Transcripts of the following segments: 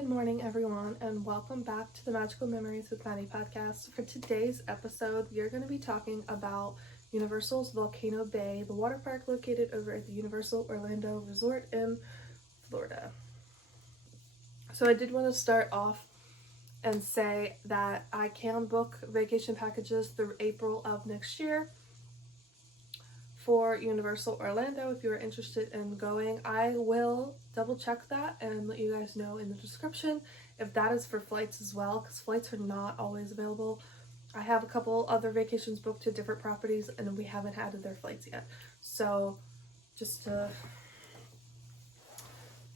Good morning, everyone, and welcome back to the Magical Memories with Maddie podcast. For today's episode, we are going to be talking about Universal's Volcano Bay, the water park located over at the Universal Orlando Resort in Florida. So I did want to start off and say that I can book vacation packages through April of next year for Universal Orlando. If you're interested in going, I will double check that and let you guys know in the description if that is for flights as well, because flights are not always available. I have a couple other vacations booked to different properties and we haven't had their flights yet, so just to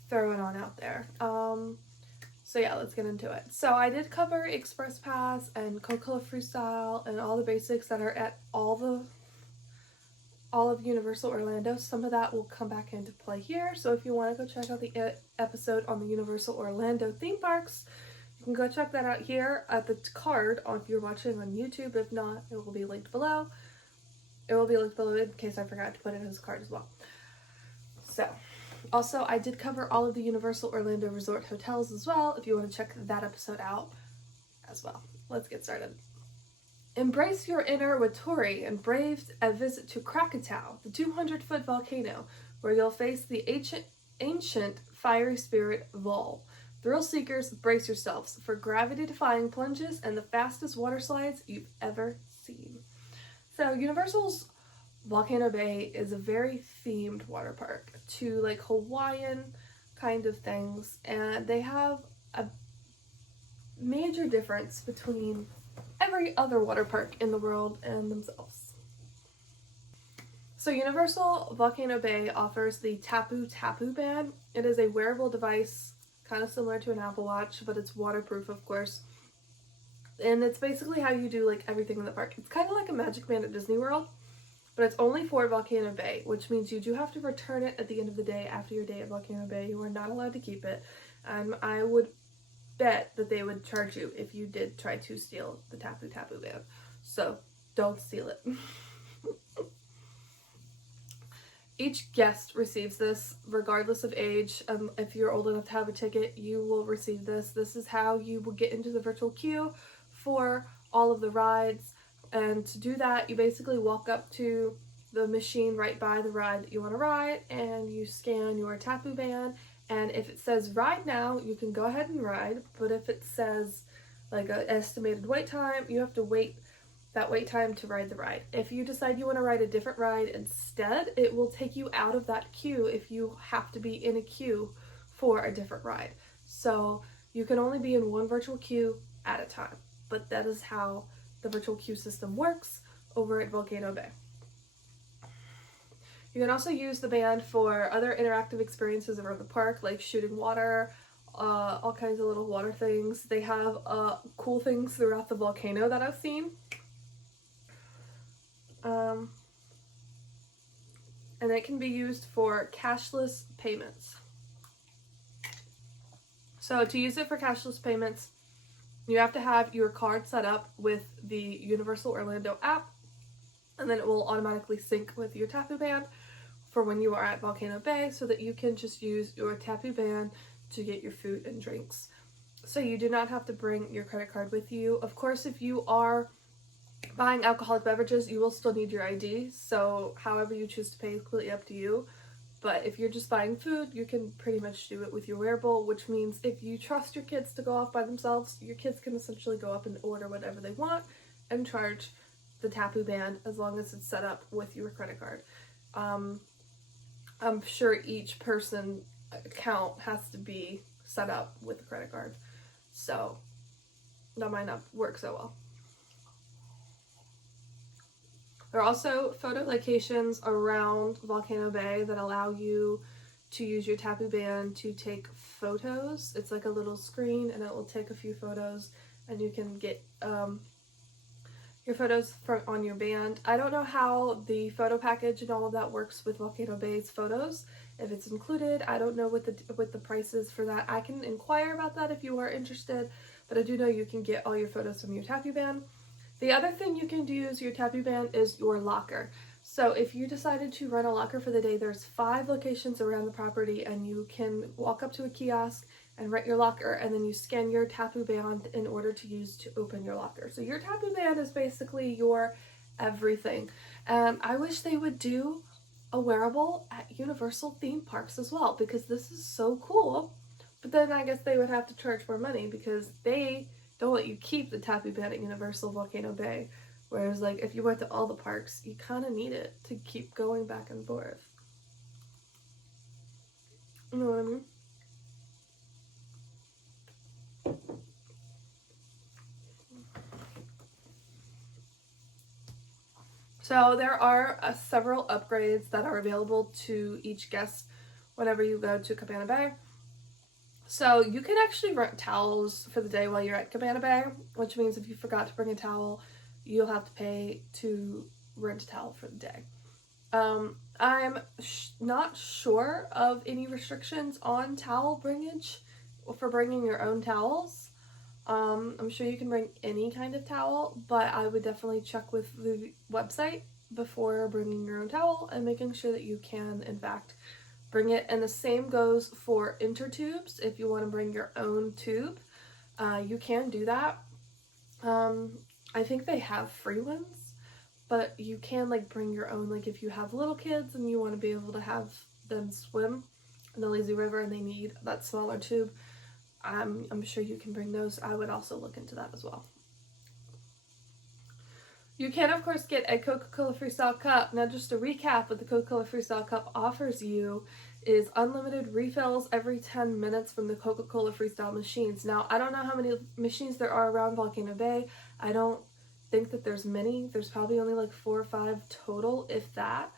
throw it on out there. So yeah, let's get into it. So I did cover Express Pass and Coca-Cola Freestyle and all the basics that are at all of Universal Orlando. Some of that will come back into play here. So if you want to go check out the episode on the Universal Orlando theme parks, you can go check that out here at the card if you're watching on YouTube. If not, it will be linked below. It will be linked below in case I forgot to put it as a card as well. So, also I did cover all of the Universal Orlando Resort hotels as well, if you want to check that episode out as well. Let's get started. Embrace your inner Wattori and brave a visit to Krakatoa, the 200-foot volcano, where you'll face the ancient fiery spirit Vol. Thrill seekers, brace yourselves for gravity-defying plunges and the fastest water slides you've ever seen. So Universal's Volcano Bay is a very themed water park to like Hawaiian kind of things, and they have a major difference between every other water park in the world and themselves. So Universal Volcano Bay offers the Tapu Tapu band. It is a wearable device, kind of similar to an Apple Watch, but it's waterproof, of course. And it's basically how you do like everything in the park. It's kind of like a Magic Band at Disney World, but it's only for Volcano Bay, which means you do have to return it at the end of the day after your day at Volcano Bay. You are not allowed to keep it. I would bet that they would charge you if you did try to steal the Tapu Tapu band. So don't steal it. Each guest receives this regardless of age. If you're old enough to have a ticket, you will receive this. This is how you will get into the virtual queue for all of the rides. And to do that, you basically walk up to the machine right by the ride that you want to ride and you scan your Tapu band. And if it says ride now, you can go ahead and ride. But if it says like an estimated wait time, you have to wait that wait time to ride the ride. If you decide you want to ride a different ride instead, it will take you out of that queue if you have to be in a queue for a different ride. So you can only be in one virtual queue at a time. But that is how the virtual queue system works over at Volcano Bay. You can also use the band for other interactive experiences around the park, like shooting water, all kinds of little water things. They have cool things throughout the volcano that I've seen. And it can be used for cashless payments. So to use it for cashless payments, you have to have your card set up with the Universal Orlando app, and then it will automatically sync with your Tapu band for when you are at Volcano Bay, so that you can just use your Tapu band to get your food and drinks. So you do not have to bring your credit card with you. Of course, if you are buying alcoholic beverages, you will still need your ID, so however you choose to pay is completely up to you. But if you're just buying food, you can pretty much do it with your wearable, which means if you trust your kids to go off by themselves, your kids can essentially go up and order whatever they want and charge the Tapu band as long as it's set up with your credit card. I'm sure each person account has to be set up with a credit card, so that might not work so well. There are also photo locations around Volcano Bay that allow you to use your Tapu band to take photos. It's like a little screen and it will take a few photos and you can get your photos on your band. I don't know how the photo package and all of that works with Volcano Bay's photos, if it's included. I don't know what the price is for that. I can inquire about that if you are interested, but I do know you can get all your photos from your Tapu band. The other thing you can use your Tapu band is your locker. So if you decided to rent a locker for the day, there's 5 locations around the property and you can walk up to a kiosk and rent your locker, and then you scan your tapu band in order to use to open your locker. So your tapu band is basically your everything. I wish they would do a wearable at Universal theme parks as well, because this is so cool. But then I guess they would have to charge more money because they don't let you keep the tapu band at Universal Volcano Bay. Whereas, like, if you went to all the parks, you kind of need it to keep going back and forth. You know what I mean? So there are several upgrades that are available to each guest whenever you go to Cabana Bay. So you can actually rent towels for the day while you're at Cabana Bay, which means if you forgot to bring a towel, you'll have to pay to rent a towel for the day. I'm not sure of any restrictions on towel bringage for bringing your own towels. I'm sure you can bring any kind of towel, but I would definitely check with the website before bringing your own towel and making sure that you can, in fact, bring it. And the same goes for intertubes. If you want to bring your own tube, you can do that. I think they have free ones, but you can, like, bring your own. Like, if you have little kids and you want to be able to have them swim in the lazy river and they need that smaller tube, I'm sure you can bring those. I would also look into that as well. You can, of course, get a Coca-Cola Freestyle cup. Now, just to recap, what the Coca-Cola Freestyle cup offers you is unlimited refills every 10 minutes from the Coca-Cola Freestyle machines. Now, I don't know how many machines there are around Volcano Bay. I don't think that there's many. There's probably only like 4 or 5 total, if that.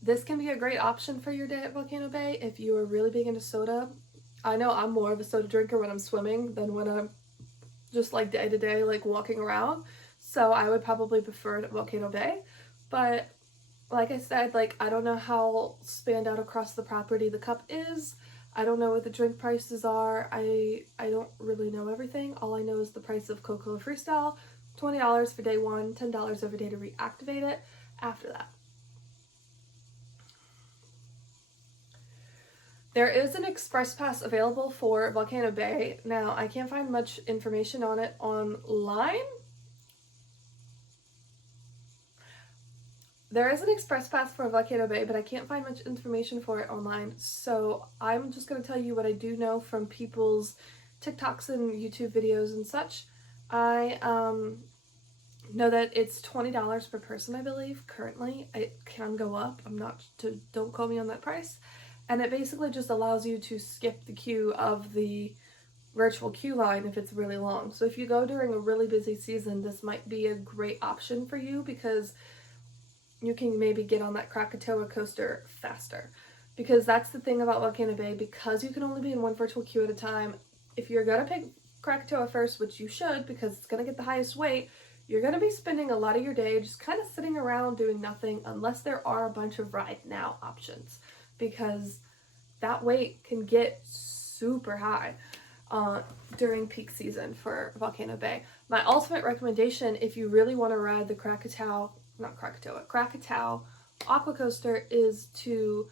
This can be a great option for your day at Volcano Bay if you are really big into soda. I know I'm more of a soda drinker when I'm swimming than when I'm just like day to day, like walking around. So I would probably prefer it at Volcano Bay. But like I said, like, I don't know how spanned out across the property the cup is. I don't know what the drink prices are. I don't really know everything. All I know is the price of Coca-Cola Freestyle, $20 for day one, $10 every day to reactivate it after that. There is an express pass available for Volcano Bay. Now, I can't find much information on it online. There is an express pass for Volcano Bay, but I can't find much information for it online. So I'm just going to tell you what I do know from people's TikToks and YouTube videos and such. I know that it's $20 per person, I believe, currently. It can go up. Don't quote me on that price. And it basically just allows you to skip the queue of the virtual queue line if it's really long. So if you go during a really busy season, this might be a great option for you because you can maybe get on that Krakatoa coaster faster. Because that's the thing about Volcano Bay, because you can only be in one virtual queue at a time, if you're going to pick Krakatoa first, which you should because it's going to get the highest weight, you're going to be spending a lot of your day just kind of sitting around doing nothing unless there are a bunch of ride now options. Because that wait can get super high during peak season for Volcano Bay. My ultimate recommendation, if you really want to ride the Krakatoa Aqua Coaster, is to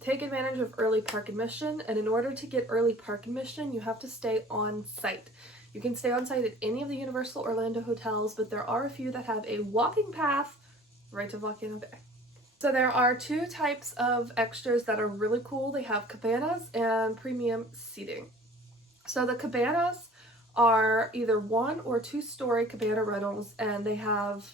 take advantage of early park admission. And in order to get early park admission, you have to stay on site. You can stay on site at any of the Universal Orlando hotels, but there are a few that have a walking path right to Volcano Bay. So there are 2 types of extras that are really cool. They have cabanas and premium seating. So the cabanas are either 1 or 2-story cabana rentals, and they have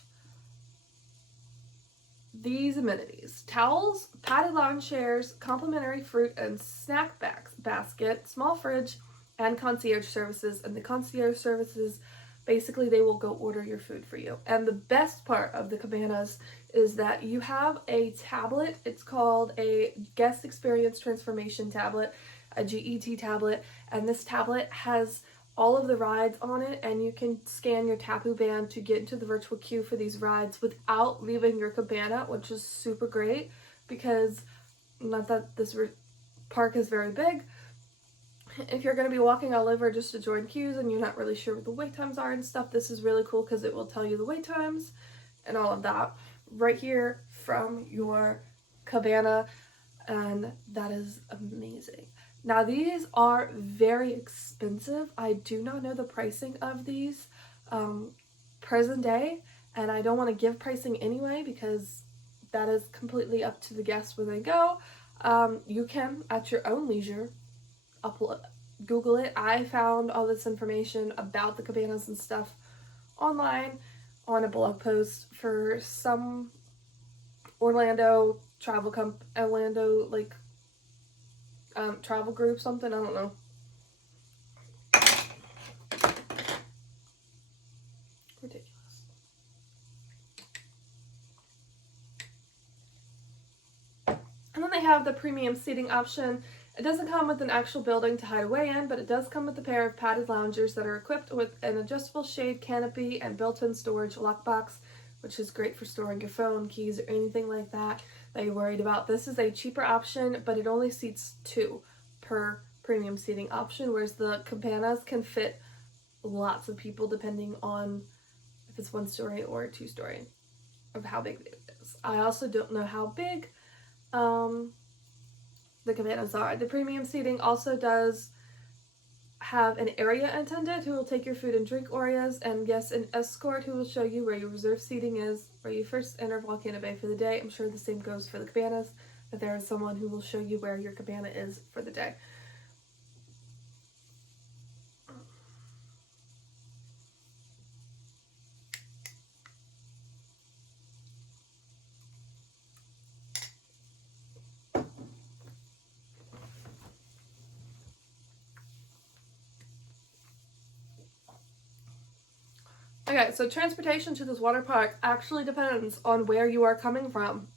these amenities: towels, padded lawn chairs, complimentary fruit and snack basket, small fridge, and concierge services. And the concierge services, basically they will go order your food for you. And the best part of the cabanas is that you have a tablet. It's called a guest experience transformation tablet, a GET tablet, and this tablet has all of the rides on it, and you can scan your tapu band to get into the virtual queue for these rides without leaving your cabana, which is super great because, not that this park is very big, if you're going to be walking all over just to join queues and you're not really sure what the wait times are and stuff, this is really cool because it will tell you the wait times and all of that right here from your cabana, and that is amazing. Now these are very expensive. I do not know the pricing of these present day, and I don't want to give pricing anyway because that is completely up to the guest when they go. You can, at your own leisure, Google it. I found all this information about the cabanas and stuff online on a blog post for some Orlando travel group, something, I don't know. Ridiculous. And then they have the premium seating option. It doesn't come with an actual building to hide away in, but it does come with a pair of padded loungers that are equipped with an adjustable shade canopy and built-in storage lockbox, which is great for storing your phone, keys, or anything like that you're worried about. This is a cheaper option, but it only seats 2 per premium seating option, whereas the cabanas can fit lots of people depending on if it's 1-story or 2-story, of how big it is. I also don't know how big the cabanas are. The premium seating also does have an area attendant who will take your food and drink areas, and yes, an escort who will show you where your reserved seating is, where you first enter Volcano Bay for the day. I'm sure the same goes for the cabanas, that there is someone who will show you where your cabana is for the day. Okay, so transportation to this water park actually depends on where you are coming from.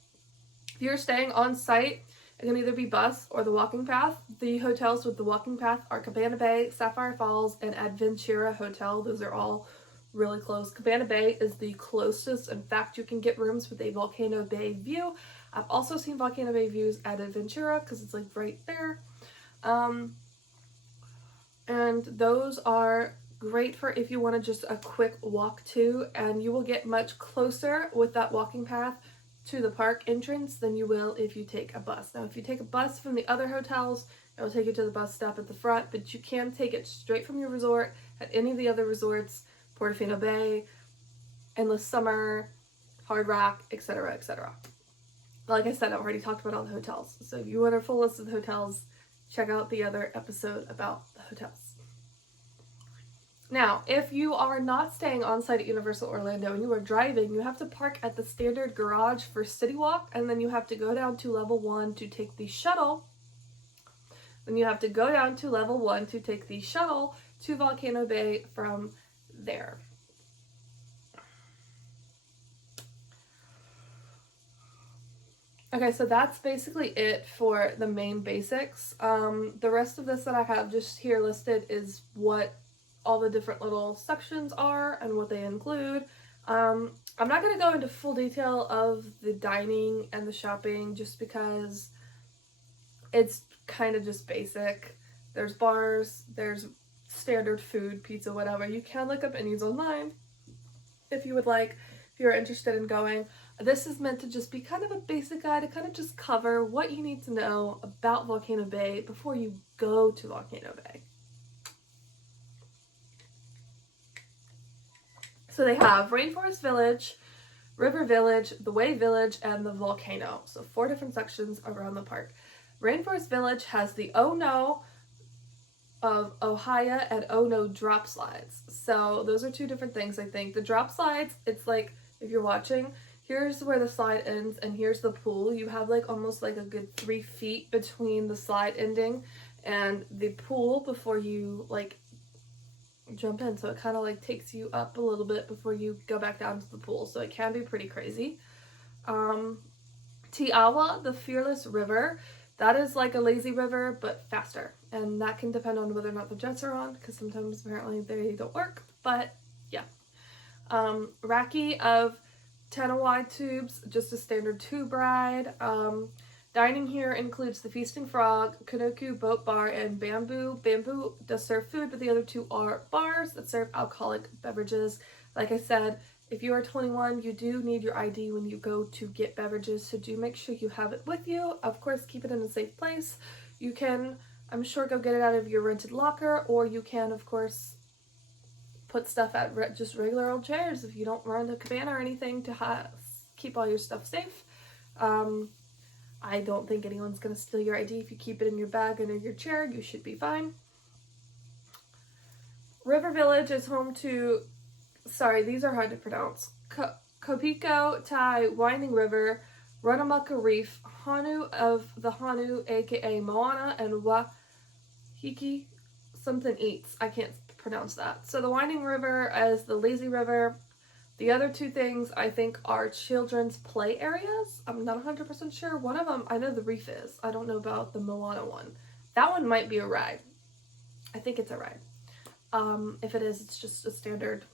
If you're staying on site, it can either be bus or the walking path. The hotels with the walking path are Cabana Bay, Sapphire Falls, and Adventura Hotel. Those are all really close. Cabana Bay is the closest. In fact, you can get rooms with a Volcano Bay view. I've also seen Volcano Bay views at Adventura because it's like right there. And those are great for if you want to just a quick walk to, and you will get much closer with that walking path to the park entrance than you will if you take a bus. Now, if you take a bus from the other hotels, it will take you to the bus stop at the front, but you can take it straight from your resort at any of the other resorts, Portofino Bay, Endless Summer, Hard Rock, etc., etc. Like I said, I've already talked about all the hotels, so if you want a full list of the hotels, check out the other episode about the hotels. Now, if you are not staying on site at Universal Orlando and you are driving, you have to park at the standard garage for City Walk, and then you have to go down to level 1 to take the shuttle. Then you have to go down to level 1 to take the shuttle to Volcano Bay from there. Okay, so that's basically it for the main basics. The rest of this that I have just here listed is what all the different little sections are and what they include. I'm not going to go into full detail of the dining and the shopping just because it's kind of just basic. There's bars, there's standard food, pizza, whatever. You can look up menus online if you would like, if you're interested in going. This is meant to just be kind of a basic guide to kind of just cover what you need to know about Volcano Bay before you go to Volcano Bay. So they have Rainforest Village, River Village, the Way Village, and the Volcano. So 4 different sections around the park. Rainforest Village has the Oh No of Ohia and Oh No drop slides. So those are 2 different things, I think. The drop slides, it's like, if you're watching, here's where the slide ends and here's the pool. You have like almost like a good 3 feet between the slide ending and the pool before you like jump in, so it kind of like takes you up a little bit before you go back down to the pool, so it can be pretty crazy. Tiawa, the Fearless River, that is like a lazy river but faster, and that can depend on whether or not the jets are on, because sometimes apparently they don't work, but yeah. Raki of Tanawai Tubes, just a standard tube ride. Dining here includes the Feasting Frog, Kanoku Boat Bar, and Bamboo. Bamboo does serve food, but the other 2 are bars that serve alcoholic beverages. Like I said, If you are 21, you do need your ID when you go to get beverages, so do make sure you have it with you. Of course, keep it in a safe place. You can, I'm sure, go get it out of your rented locker, or you can, of course, put stuff at just regular old chairs if you don't run a cabana or anything to keep all your stuff safe. I don't think anyone's going to steal your ID. If you keep it in your bag under your chair, you should be fine. River Village is home to, sorry, these are hard to pronounce, Kopiko Tai Winding River, Runamaka Reef, Hanu of the Hanu, aka Moana, and Wahiki something eats. I can't pronounce that. So the Winding River is the lazy river. The other two things I think are children's play areas. I'm not 100% sure. One of them, I know the reef is. I don't know about the Moana one. That one might be a ride. I think it's a ride. If it is, it's just a standard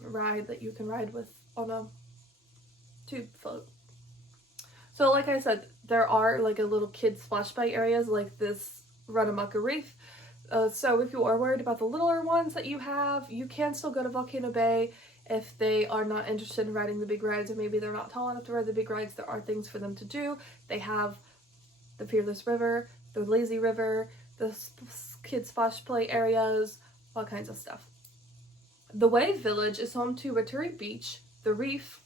ride that you can ride with on a tube float. So like I said, there are like a little kid splash bay areas like this Runamaka Reef. So if you are worried about the littler ones that you have, you can still go to Volcano Bay. If they are not interested in riding the big rides, or maybe they're not tall enough to ride the big rides, there are things for them to do. They have the Fearless River, the Lazy River, the kids splash play areas, all kinds of stuff. The Wave Village is home to Waturi Beach, the Reef,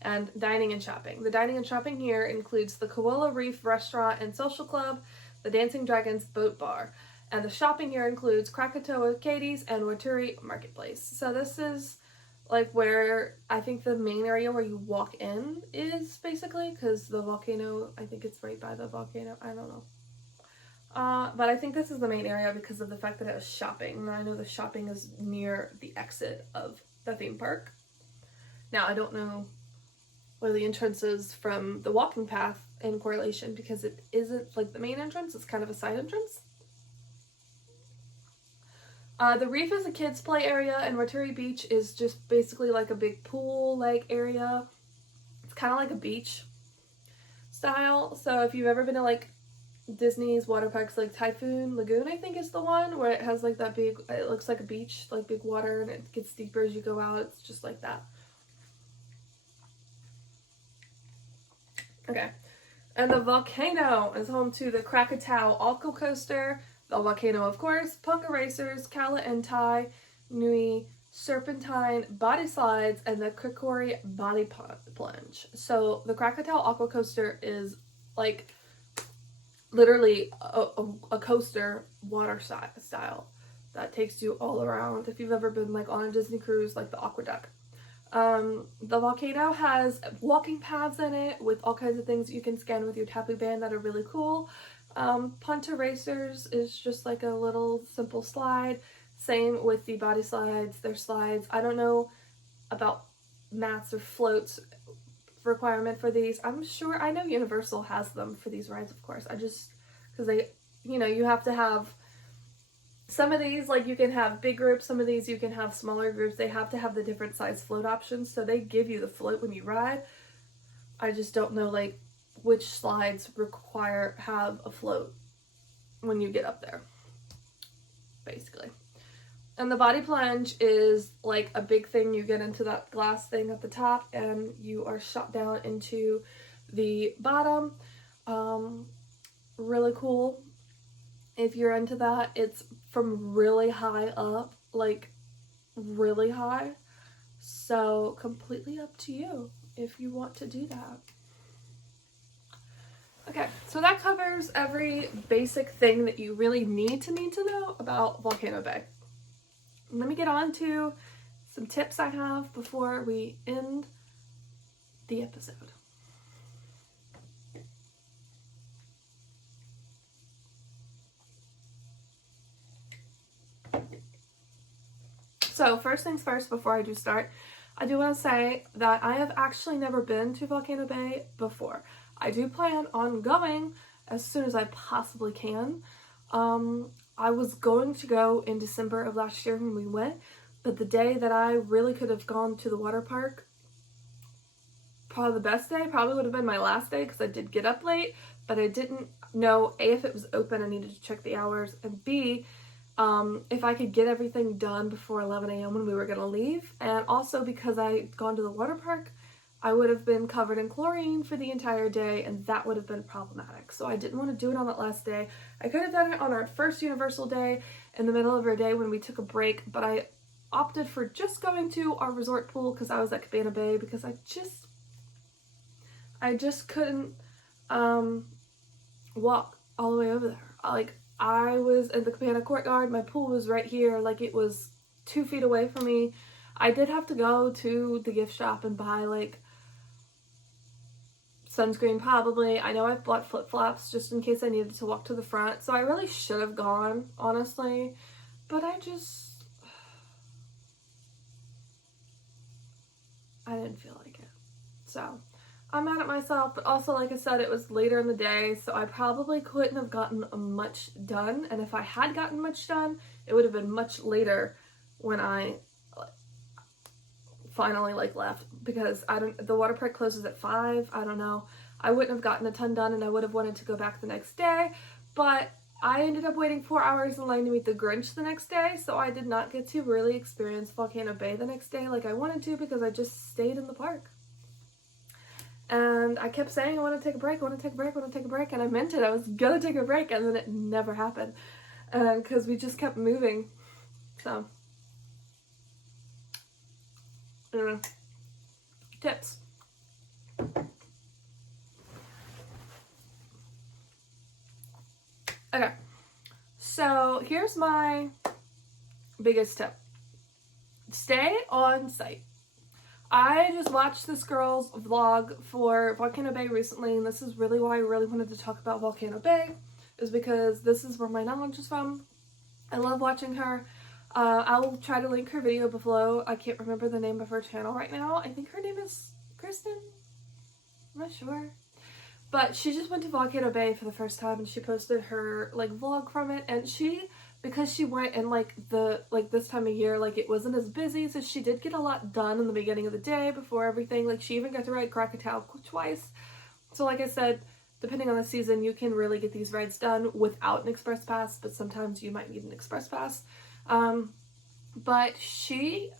and dining and shopping. The dining and shopping here includes the Koala Reef Restaurant and Social Club, the Dancing Dragons Boat Bar, and the shopping here includes Krakatoa Katie's and Waturi Marketplace. So this is like where I think the main area where you walk in is basically, because the volcano, I think it's right by the volcano, I don't know. But I think this is the main area because of the fact that it was shopping. And I know the shopping is near the exit of the theme park. Now, I don't know where the entrance is from the walking path in correlation, because it isn't like the main entrance, it's kind of a side entrance. The Reef is a kids play area, and Waturi Beach is just basically like a big pool-like area. It's kind of like a beach style. So if you've ever been to like Disney's water parks, like Typhoon Lagoon, I think is the one where it has like that big, it looks like a beach, like big water, and it gets deeper as you go out. It's just like that. Okay. And the Volcano is home to the Krakatoa Aqua Coaster, the Volcano, of course, Punga Racers, Kala and Tai, Nui, Serpentine, Body Slides, and the Krikori Body Plunge. So the Krakatoa Aqua Coaster is like literally a coaster water style that takes you all around. If you've ever been like on a Disney cruise, like the Aqueduct. The Volcano has walking paths in it with all kinds of things that you can scan with your Tapu Band that are really cool. Punta Racers is just like a little simple slide. Same with the Body Slides, their slides. I don't know about mats or floats requirement for these. I'm sure, I know Universal has them for these rides, of course. I just, because they, you know, you have to have some of these, like you can have big groups, some of these you can have smaller groups. They have to have the different size float options, so they give you the float when you ride. I just don't know like which slides have a float when you get up there, basically. And the body plunge is like a big thing. You get into that glass thing at the top and you are shot down into the bottom. Really cool. If you're into that, it's from really high up, like really high. So completely up to you if you want to do that. Okay, so that covers every basic thing that you really need to know about Volcano Bay. Let me get on to some tips I have before we end the episode. So first things first, before I do start, I do want to say that I have actually never been to Volcano Bay before. I do plan on going as soon as I possibly can. I was going to go in December of last year when we went, but the day that I really could have gone to the water park, probably the best day, probably would have been my last day because I did get up late, but I didn't know, A, if it was open, I needed to check the hours, and B, if I could get everything done before 11 a.m. when we were going to leave. And also because I had gone to the water park, I would have been covered in chlorine for the entire day, and that would have been problematic. So I didn't want to do it on that last day. I could have done it on our first Universal day in the middle of our day when we took a break, but I opted for just going to our resort pool because I was at Cabana Bay, because I just couldn't walk all the way over there. Like, I was in the Cabana courtyard, my pool was right here, like it was 2 feet away from me. I did have to go to the gift shop and buy like sunscreen probably. I know I've bought flip-flops just in case I needed to walk to the front, so I really should have gone, honestly, but I didn't feel like it. So I'm mad at myself, but also, like I said, it was later in the day, so I probably couldn't have gotten much done, and if I had gotten much done, it would have been much later when I finally left, because the water park closes at 5. I don't know. I wouldn't have gotten a ton done, and I would have wanted to go back the next day, but I ended up waiting 4 hours in line to meet the Grinch the next day, so I did not get to really experience Volcano Bay the next day like I wanted to, because I just stayed in the park. And I kept saying I want to take a break, I want to take a break, I want to take a break, and I meant it. I was gonna take a break, and then it never happened, because we just kept moving. So I don't know. Tips. Okay, so here's my biggest tip. Stay on site. I just watched this girl's vlog for Volcano Bay recently, and this is really why I really wanted to talk about Volcano Bay, is because this is where my knowledge is from. I love watching her. I'll try to link her video below. I can't remember the name of her channel right now. I think her name is Kristen. I'm not sure. But she just went to Volcano Bay for the first time, and she posted her vlog from it, and because she went in this time of year, it wasn't as busy, so she did get a lot done in the beginning of the day before everything. She even got to ride Krakatoa twice. So like I said, depending on the season, you can really get these rides done without an express pass, but sometimes you might need an express pass. But she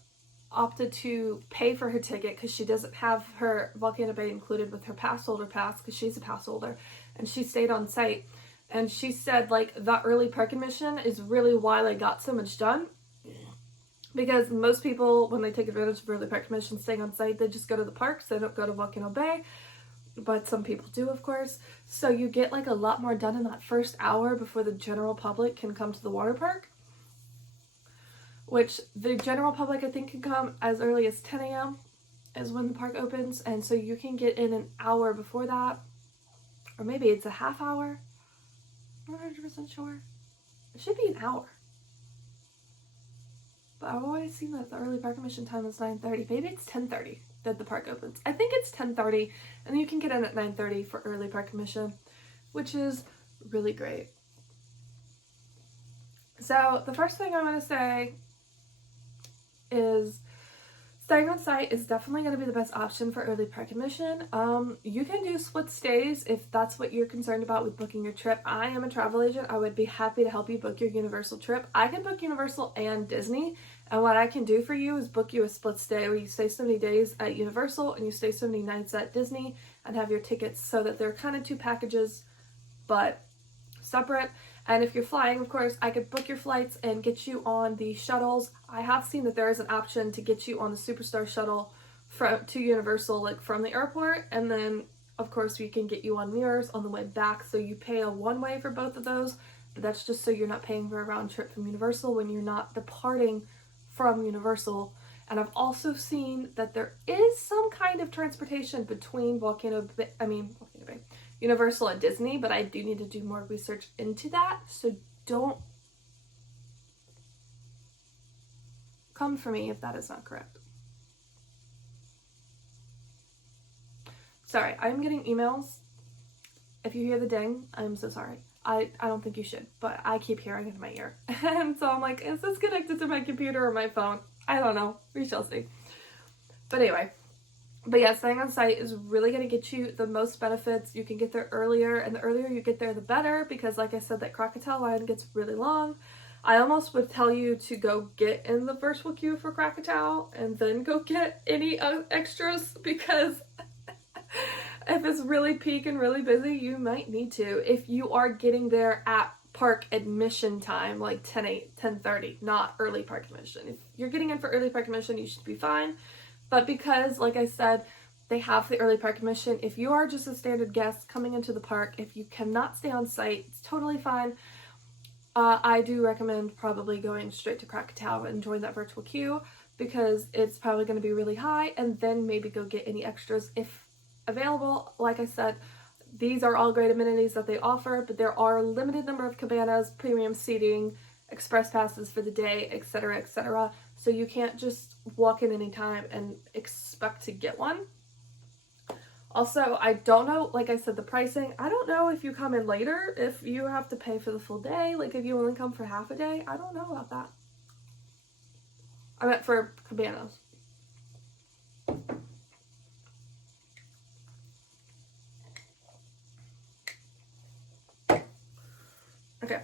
opted to pay for her ticket because she doesn't have her Volcano Bay included with her pass holder pass, because she's a pass holder, and she stayed on site. And she said the early park admission is really why they got so much done, because most people, when they take advantage of early park admission staying on site, they just go to the parks, they don't go to Volcano Bay, but some people do, of course. So you get a lot more done in that first hour before the general public can come to the water park, which the general public I think can come as early as 10 a.m. is when the park opens, and so you can get in an hour before that, or maybe it's a half hour. I'm not 100% sure. It should be an hour. But I've always seen that the early park admission time is 9:30. Maybe it's 10:30 that the park opens. I think it's 10:30, and you can get in at 9:30 for early park admission, which is really great. So the first thing I'm going to say is staying on site is definitely going to be the best option for early park admission. You can do split stays if that's what you're concerned about with booking your trip. I am a travel agent. I would be happy to help you book your Universal trip. I can book Universal and Disney, and what I can do for you is book you a split stay where you stay so many days at Universal and you stay so many nights at Disney, and have your tickets so that they're kind of 2 packages but separate. And if you're flying, of course, I could book your flights and get you on the shuttles. I have seen that there is an option to get you on the Superstar shuttle to Universal, from the airport, and then, of course, we can get you on mirrors on the way back, so you pay a one-way for both of those, but that's just so you're not paying for a round trip from Universal when you're not departing from Universal. And I've also seen that there is some kind of transportation between Universal and Disney, but I do need to do more research into that, so don't come for me if that is not correct. Sorry, I'm getting emails. If you hear the ding, I'm so sorry. I don't think you should, but I keep hearing it in my ear. And so I'm like, is this connected to my computer or my phone? I don't know. We shall see. But anyway. But yeah, staying on site is really going to get you the most benefits. You can get there earlier, and the earlier you get there, the better, because like I said, that Krakatoa line gets really long. I almost would tell you to go get in the virtual queue for Krakatoa and then go get any extras, because if it's really peak and really busy, you might need to. If you are getting there at park admission time, like 10:30, not early park admission. If you're getting in for early park admission, you should be fine. But because, like I said, they have the early park admission, if you are just a standard guest coming into the park, if you cannot stay on site, it's totally fine. I do recommend probably going straight to Krakatoa and join that virtual queue, because it's probably going to be really high, and then maybe go get any extras if available. Like I said, these are all great amenities that they offer, but there are a limited number of cabanas, premium seating, express passes for the day, etc., etc. So you can't just walk in anytime and expect to get one. Also, I don't know, like I said, the pricing. I don't know if you come in later, if you have to pay for the full day, like if you only come for half a day. I don't know about that. I meant for cabanas. Okay.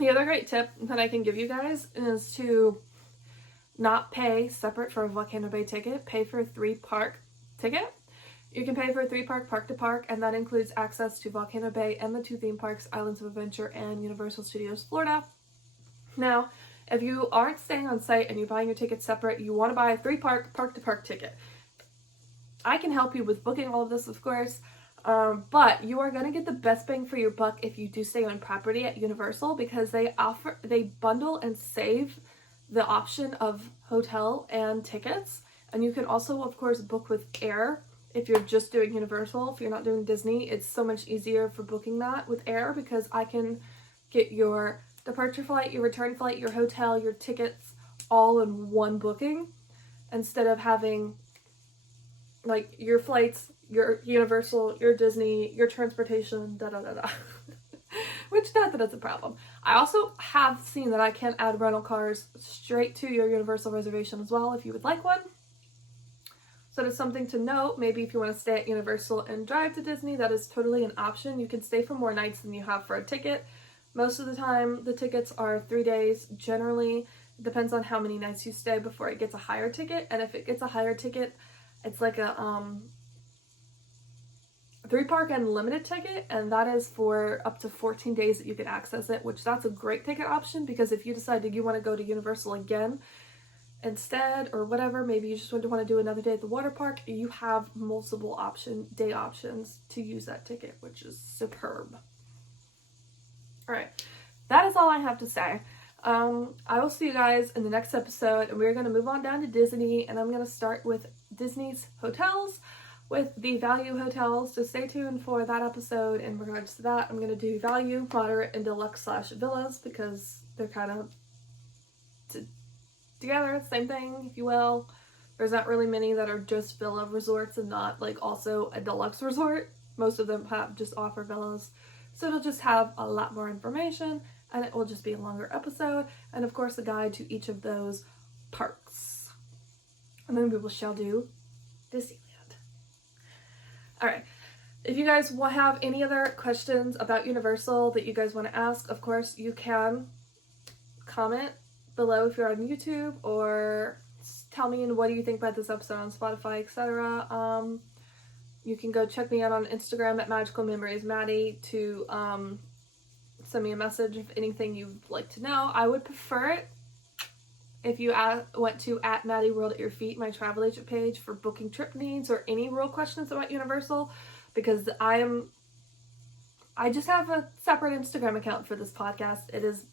The other great tip that I can give you guys is to not pay separate for a Volcano Bay ticket. Pay for a 3-park ticket. You can pay for a 3-park park to park, and that includes access to Volcano Bay and the 2 theme parks, Islands of Adventure and Universal Studios Florida. Now, if you aren't staying on site and you're buying your tickets separate, you want to buy a 3-park park to park ticket. I can help you with booking all of this, of course, but you are going to get the best bang for your buck if you do stay on property at Universal, because they bundle and save the option of hotel and tickets. And you can also, of course, book with air. If you're just doing Universal, if you're not doing Disney, it's so much easier for booking that with air, because I can get your departure flight, your return flight, your hotel, your tickets all in one booking, instead of having like your flights, your Universal, your Disney, your transportation, da-da-da-da. Which, not that it's a problem. I also have seen that I can add rental cars straight to your Universal reservation as well if you would like one. So that's something to note. Maybe if you want to stay at Universal and drive to Disney, that is totally an option. You can stay for more nights than you have for a ticket. Most of the time, the tickets are 3 days. Generally, it depends on how many nights you stay before it gets a higher ticket. And if it gets a higher ticket, it's like a 3-park unlimited ticket, and that is for up to 14 days that you can access it, which that's a great ticket option, because if you decide that you want to go to Universal again instead, or whatever, maybe you just want to do another day at the water park, you have multiple day options to use that ticket, which is superb. Alright, that is all I have to say. I will see you guys in the next episode, and we're going to move on down to Disney, and I'm going to start with Disney's hotels, with the value hotels, so stay tuned for that episode. In regards to that, I'm going to do value, moderate, and deluxe / villas, because they're kind of together, same thing, if you will. There's not really many that are just villa resorts and not like also a deluxe resort. Most of them just offer villas, so it'll just have a lot more information, and it will just be a longer episode, and of course a guide to each of those parks. And then we shall do Disneyland. Alright, if you guys have any other questions about Universal that you guys want to ask, of course you can comment below if you're on YouTube, or tell me what do you think about this episode on Spotify, etc. You can go check me out on Instagram at Magical Memories Maddie to send me a message if anything you'd like to know. I would prefer it if you went to at Maddie World at Your Feet, my travel agent page, for booking trip needs or any real questions about Universal, because I just have a separate Instagram account for this podcast. It is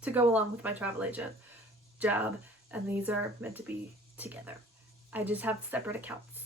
to go along with my travel agent job, and these are meant to be together. I just have separate accounts.